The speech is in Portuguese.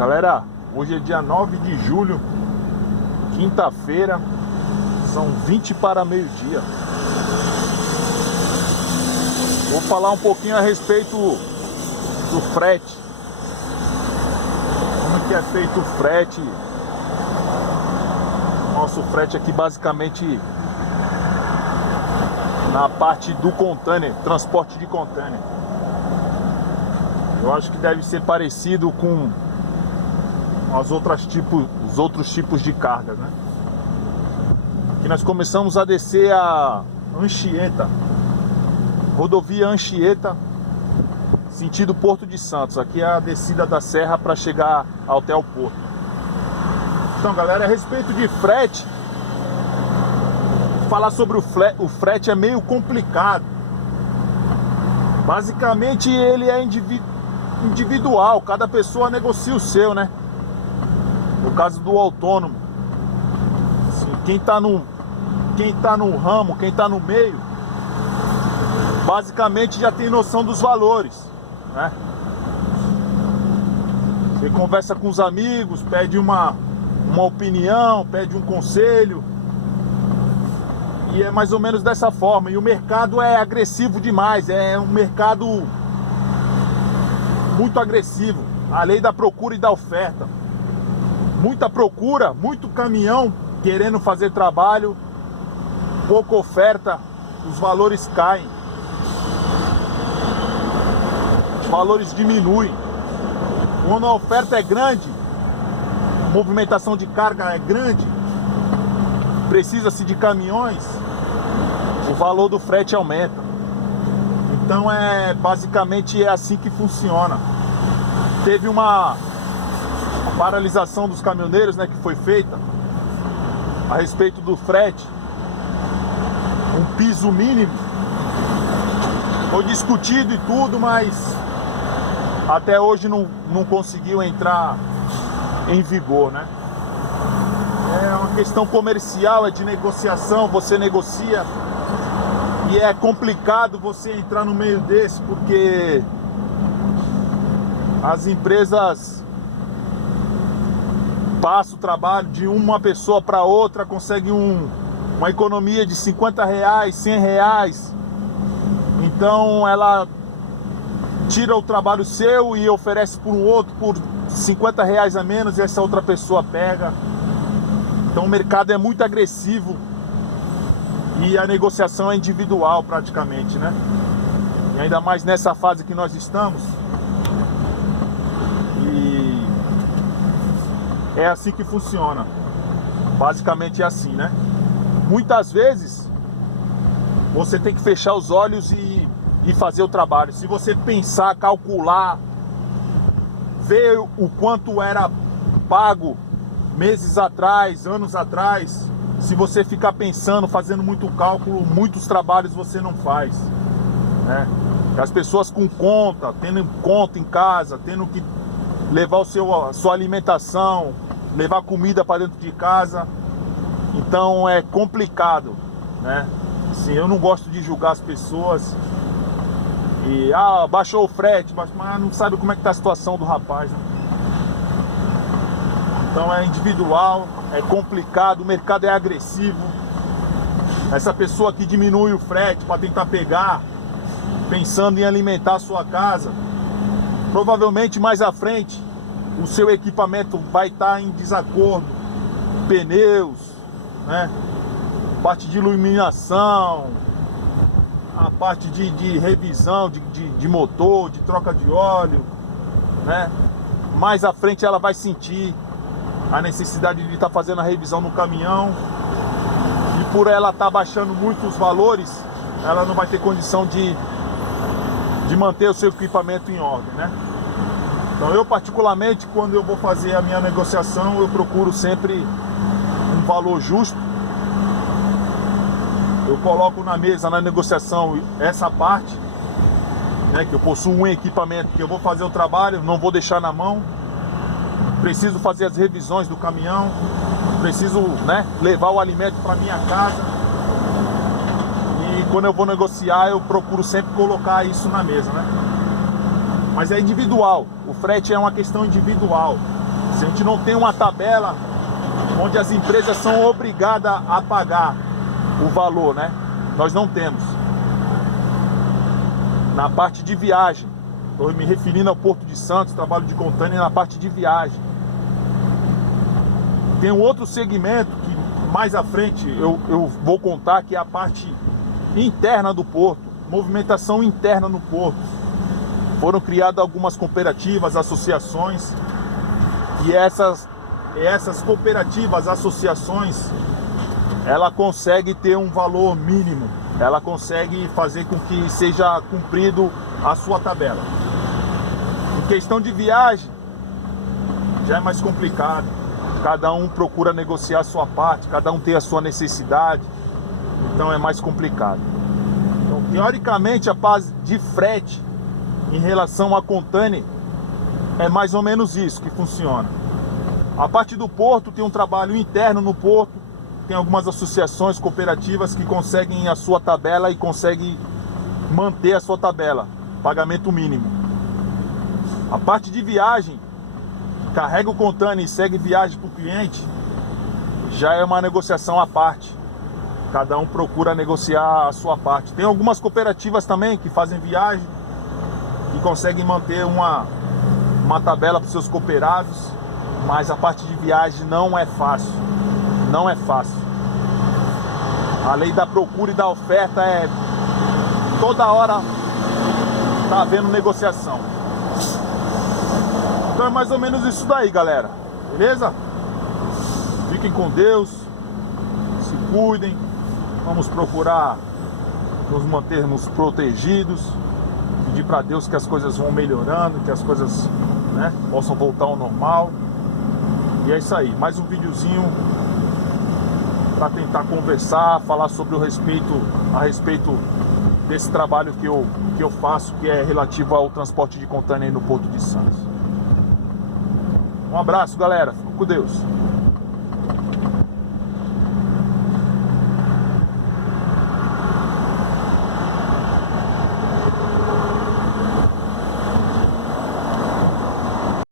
Galera, hoje é dia 9 de julho, quinta-feira, são 20 para meio-dia. Vou falar um pouquinho a respeito do frete. Como que é feito o frete? Nosso frete aqui basicamente na parte do container, transporte de container. Eu acho que deve ser parecido com os outros tipos de carga, né? Aqui nós começamos a descer a Anchieta, rodovia Anchieta, sentido Porto de Santos. Aqui é a descida da serra para chegar até o porto. Então, galera, a respeito de frete, falar sobre o frete é meio complicado. Basicamente ele é individual, cada pessoa negocia o seu, né? No caso do autônomo, assim, quem tá no ramo, quem tá no meio, basicamente já tem noção dos valores, né? Você conversa com os amigos, pede uma opinião, pede um conselho, e é mais ou menos dessa forma. E o mercado é agressivo demais, é um mercado muito agressivo, a lei da procura e da oferta. Muita procura, muito caminhão querendo fazer trabalho, pouca oferta, os valores caem, os valores diminuem. Quando a oferta é grande, a movimentação de carga é grande, precisa-se de caminhões, o valor do frete aumenta. Então basicamente é assim que funciona. Teve uma paralisação dos caminhoneiros, né, que foi feita a respeito do frete, um piso mínimo, foi discutido e tudo, mas até hoje não conseguiu entrar em vigor, né? É uma questão comercial, é de negociação, você negocia, e é complicado você entrar no meio desse, porque as empresas passa o trabalho de uma pessoa para outra, consegue uma economia de R$50, R$100. Então ela tira o trabalho seu e oferece para um outro por R$50 a menos, e essa outra pessoa pega. Então o mercado é muito agressivo e a negociação é individual praticamente, né? E ainda mais nessa fase que nós estamos. É assim que funciona. Basicamente é assim, né? Muitas vezes você tem que fechar os olhos e fazer o trabalho. Se você pensar, calcular, ver o quanto era pago meses atrás, anos atrás, se você ficar pensando, fazendo muito cálculo, muitos trabalhos você não faz, né? As pessoas com conta, tendo conta em casa, tendo que levar a sua alimentação, levar comida para dentro de casa. Então é complicado, né? Assim, eu não gosto de julgar as pessoas. E baixou o frete, mas não sabe como é que tá a situação do rapaz, né? Então é individual, é complicado, o mercado é agressivo. Essa pessoa que diminui o frete para tentar pegar, pensando em alimentar a sua casa, provavelmente mais à frente o seu equipamento vai estar em desacordo, pneus, né? Parte de iluminação, a parte de revisão de motor, de troca de óleo, né? Mais à frente ela vai sentir a necessidade de estar fazendo a revisão no caminhão, e por ela estar baixando muito os valores, ela não vai ter condição de manter o seu equipamento em ordem, né? Então eu particularmente, quando eu vou fazer a minha negociação, eu procuro sempre um valor justo. Eu coloco na mesa, na negociação, essa parte, né, que eu possuo um equipamento que eu vou fazer o trabalho, não vou deixar na mão. Preciso fazer as revisões do caminhão, preciso, né, levar o alimento para minha casa. E quando eu vou negociar, eu procuro sempre colocar isso na mesa, né? Mas é individual, o frete é uma questão individual. Se a gente não tem uma tabela onde as empresas são obrigadas a pagar o valor, né? Nós não temos. Na parte de viagem, estou me referindo ao Porto de Santos, trabalho de contêiner na parte de viagem. Tem um outro segmento que mais à frente eu vou contar, que é a parte interna do porto, movimentação interna no porto. Foram criadas algumas cooperativas, associações, e essas cooperativas, associações, ela consegue ter um valor mínimo, ela consegue fazer com que seja cumprido a sua tabela. Em questão de viagem, já é mais complicado. Cada um procura negociar a sua parte, cada um tem a sua necessidade, então é mais complicado. Então, teoricamente, a parte de frete em relação a container é mais ou menos isso que funciona. A parte do porto tem um trabalho interno no porto, tem algumas associações cooperativas que conseguem a sua tabela e conseguem manter a sua tabela, pagamento mínimo. A parte de viagem, carrega o container e segue viagem para o cliente, já é uma negociação à parte. Cada um procura negociar a sua parte. Tem algumas cooperativas também que fazem viagem e conseguem manter uma tabela para os seus cooperados, mas a parte de viagem não é fácil. Não é fácil. A lei da procura e da oferta é toda hora tá havendo negociação. Então é mais ou menos isso daí, galera. Beleza? Fiquem com Deus. Se cuidem. Vamos procurar nos mantermos protegidos. Pedir para Deus que as coisas vão melhorando, que as coisas, né, possam voltar ao normal. E é isso aí. Mais um videozinho para tentar conversar, falar sobre a respeito desse trabalho que eu faço, que é relativo ao transporte de container no Porto de Santos. Um abraço, galera. Fico com Deus.